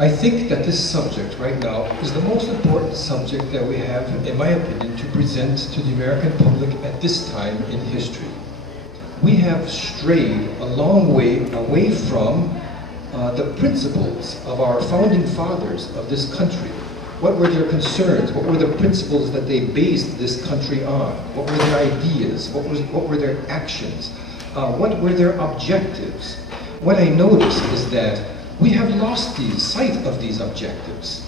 I think that this subject right now is the most important subject that we have, in my opinion, to present to the American public at this time in history. We have strayed a long way away from the principles of our founding fathers of this country. What were their concerns? What were the principles that they based this country on? What were their ideas? What were their actions? What were their objectives? What I notice is that we have lost sight of these objectives.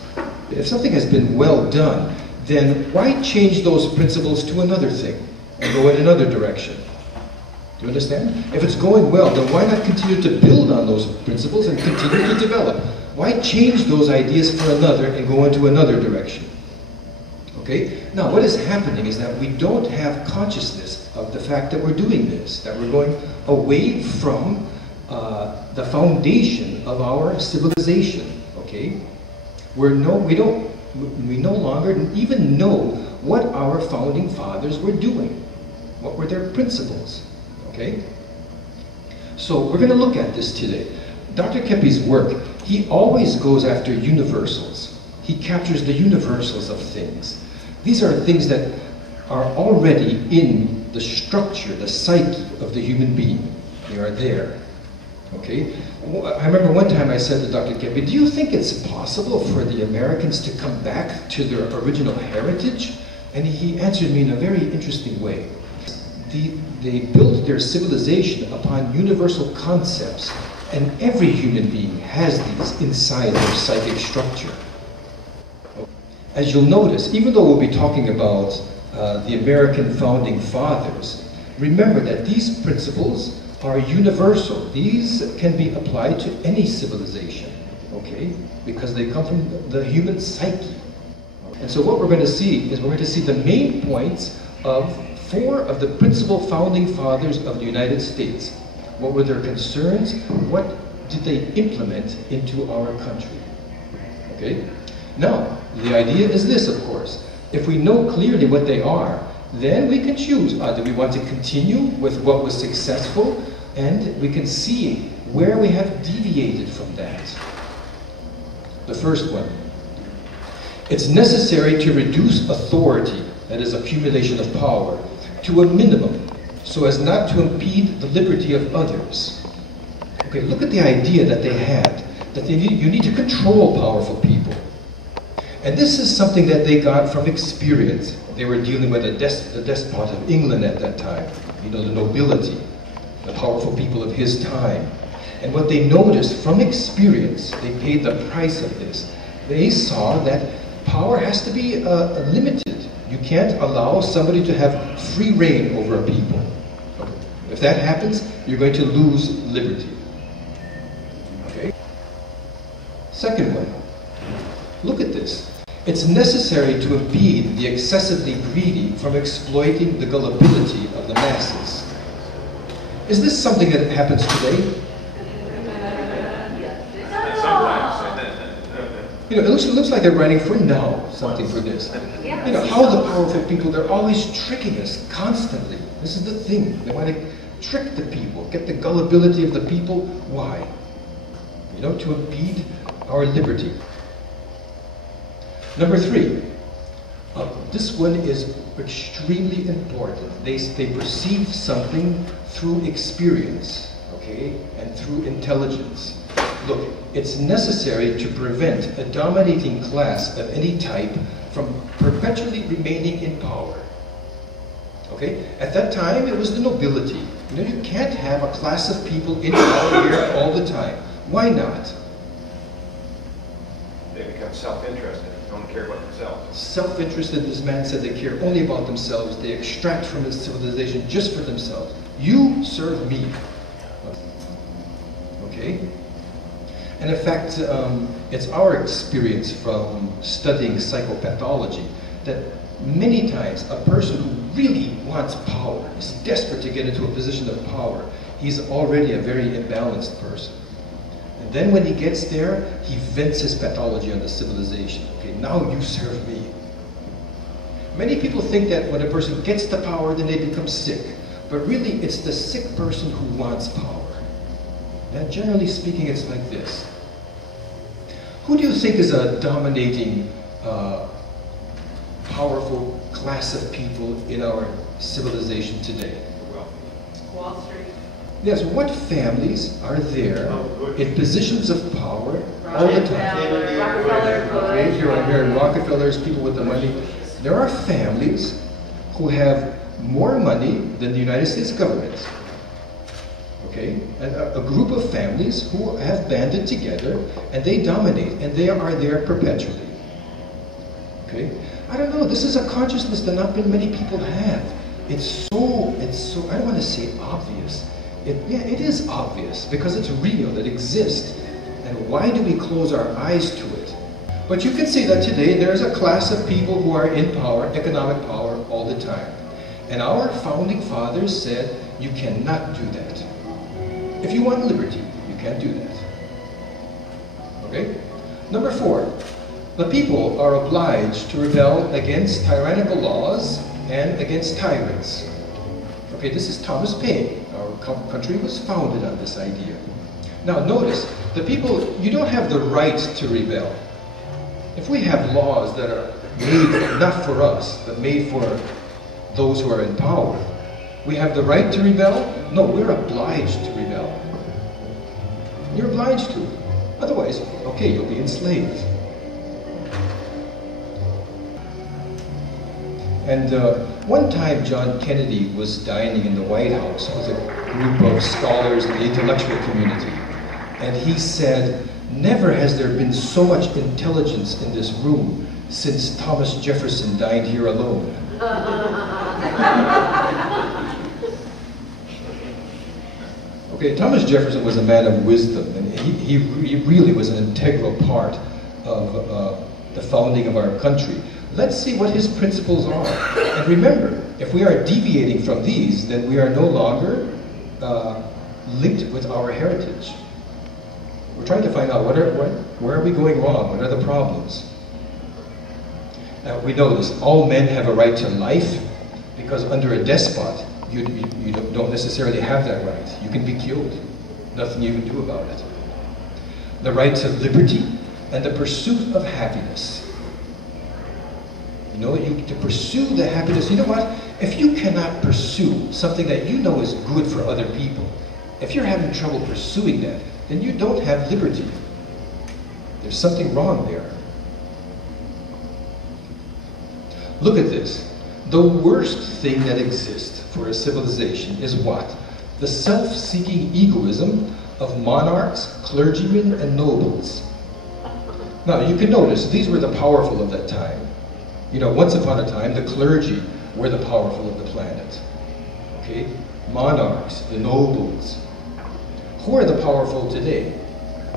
If something has been well done, then why change those principles to another thing and go in another direction? Do you understand? If it's going well, then why not continue to build on those principles and continue to develop? Why change those ideas for another and go into another direction? Okay? Now, what is happening is that we don't have consciousness of the fact that we're doing this, that we're going away from the foundation of our civilization. Okay? We no longer even know what our founding fathers were doing. What were their principles? Okay? So we're going to look at this today. Dr. Keppe's work, he always goes after universals. He captures the universals of things. These are things that are already in the structure, the psyche of the human being. They are there. Okay? I remember one time I said to Dr. Keppe, do you think it's possible for the Americans to come back to their original heritage? And he answered me in a very interesting way. They built their civilization upon universal concepts, and every human being has these inside their psychic structure. As you'll notice, even though we'll be talking about the American founding fathers, remember that these principles are universal. These can be applied to any civilization, okay? Because they come from the human psyche. And so what we're going to see is we're going to see the main points of 4 of the principal founding fathers of the United States. What were their concerns? What did they implement into our country? Okay? Now, the idea is this, of course. If we know clearly what they are, then we can choose. Do we want to continue with what was successful? And we can see where we have deviated from that. The first one. It's necessary to reduce authority, that is accumulation of power, to a minimum, so as not to impede the liberty of others. Okay, look at the idea that they had, that you need to control powerful people. And this is something that they got from experience. They were dealing with the despot of England at that time, you know, the nobility, the powerful people of his time. And what they noticed from experience, they paid the price of this. They saw that power has to be limited. You can't allow somebody to have free reign over a people. If that happens, you're going to lose liberty. Okay? Second one, look at this. It's necessary to impede the excessively greedy from exploiting the gullibility of the masses. Is this something that happens today? You know, it looks like they're writing for now, something for this. You know, how the powerful people, they're always tricking us constantly. This is the thing. They want to trick the people, get the gullibility of the people. Why? You know, to impede our liberty. Number 3. This one is extremely important. They perceive something through experience, okay, and through intelligence. Look, it's necessary to prevent a dominating class of any type from perpetually remaining in power. Okay? At that time, it was the nobility. You know, you can't have a class of people in power here all the time. Why not? They become self-interested. They don't care about themselves. Self-interested, this man said they care only about themselves. They extract from the civilization just for themselves. You serve me. Okay? And in fact, it's our experience from studying psychopathology that many times a person who really wants power, is desperate to get into a position of power, he's already a very imbalanced person. And then when he gets there, he vents his pathology on the civilization. Okay, now you serve me. Many people think that when a person gets the power, then they become sick. But really, it's the sick person who wants power. And generally speaking, it's like this. Who do you think is a dominating, powerful class of people in our civilization today? Wall Street. Yes, what families are there in positions of power all the time? Rockefeller, Okay, here are Rockefellers, people with the money. There are families who have more money than the United States government. Okay, and a group of families who have banded together and they dominate and they are there perpetually. Okay, I don't know, this is a consciousness that not many people have. It's so, I don't want to say obvious. Yeah, it is obvious because it's real, it exists. And why do we close our eyes to it? But you can see that today there's a class of people who are in power, economic power, all the time. And our founding fathers said, you cannot do that. If you want liberty, you can't do that. Okay? Number 4, the people are obliged to rebel against tyrannical laws and against tyrants. Okay, this is Thomas Paine. Our country was founded on this idea. Now notice, the people, you don't have the right to rebel. If we have laws that are made not for us, but made for those who are in power, we have the right to rebel? No, we're obliged to rebel. You're obliged to. Otherwise, okay, you'll be enslaved. And one time John Kennedy was dining in the White House with a group of scholars in the intellectual community. And he said, never has there been so much intelligence in this room since Thomas Jefferson dined here alone. Okay, Thomas Jefferson was a man of wisdom, and he really was an integral part of the founding of our country. Let's see what his principles are. And remember, if we are deviating from these, then we are no longer linked with our heritage. We're trying to find out where are we going wrong, what are the problems. We know this, all men have a right to life, because under a despot, you don't necessarily have that right. You can be killed. Nothing you can do about it. The right to liberty and the pursuit of happiness. You know, to pursue the happiness, you know what? If you cannot pursue something that you know is good for other people, if you're having trouble pursuing that, then you don't have liberty. There's something wrong there. Look at this. The worst thing that exists for a civilization is what? The self-seeking egoism of monarchs, clergymen, and nobles. Now, you can notice, these were the powerful of that time. You know, once upon a time, the clergy were the powerful of the planet. Okay? Monarchs, the nobles. Who are the powerful today?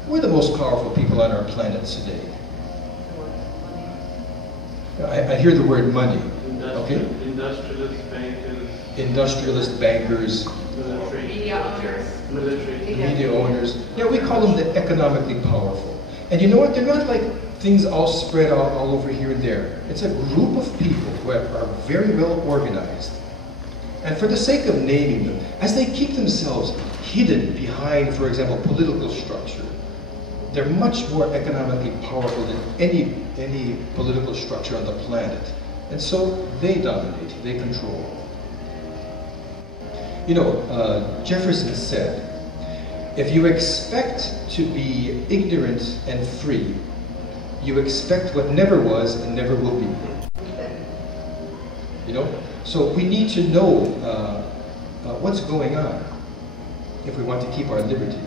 Who are the most powerful people on our planet today? I hear the word money. Okay? Industrialist bankers. Industrialist bankers. Military. Media owners. Military. Media owners. Yeah, we call them the economically powerful. And you know what? They're not like things all spread out all over here and there. It's a group of people who are very well organized. And for the sake of naming them, as they keep themselves hidden behind, for example, political structure, they're much more economically powerful than any political structure on the planet. And so they dominate, they control. You know, Jefferson said, if you expect to be ignorant and free, you expect what never was and never will be. You know? So we need to know what's going on if we want to keep our liberty.